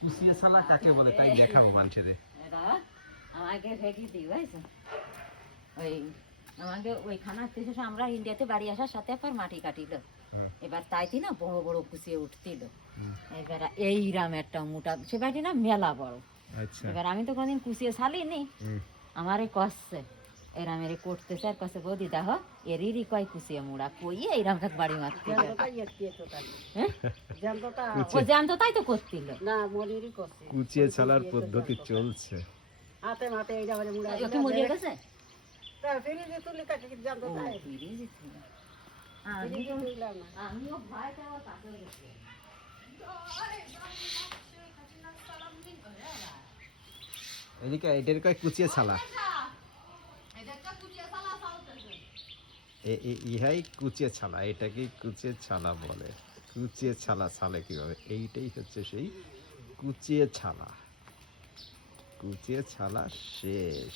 কুচিয়ে ছালা কাকে বলে তাই দেখাবো মানুষের। এটা আমাকে রেখে দিই বুঝছো, ওই আমাকে ওইখানে আসতেছে, আমরা ইন্ডিয়াতে বাড়ি আসার সাথে পর মাটি কাটিল, এবার তাইতি না বড় বড় কুচিয়ে উঠছিল, এবার এইরাম একটা মোটা সে বাড়ি না মেলা বড়। এবার আমি তো কোনদিন কুচিয়ে ছালিনি, আমারে কষছে এরাম এর করতেছে আর কষে বৌদি দেখো এরই কয় কুচিয়ে মুড়া কই এইরাম কাক বাড়ি মারতে, ও জানতো তাই তো করছিল না, মরিরই করছে কুচিয়ে ছালার পদ্ধতি চলছে। হাতে মাতে এইটা বাড়ি মুড়া ওকে মরিয়ে গেছে, তা ফিরিজে তুলি কাকে জানতো তাই ফিরিজে তুলি আমিও ভয় পাওয়া কাছে গেছে। এদিকে এটার কয় কুচিয়ে ছালা, ইহাই কুচিয়ে ছালা, এটাকে কুচিয়ে ছালা বলে। কুচিয়ে ছালা ছালে কিভাবে, এইটাই হচ্ছে সেই কুচিয়ে ছালা। কুচিয়ে ছালা শেষ।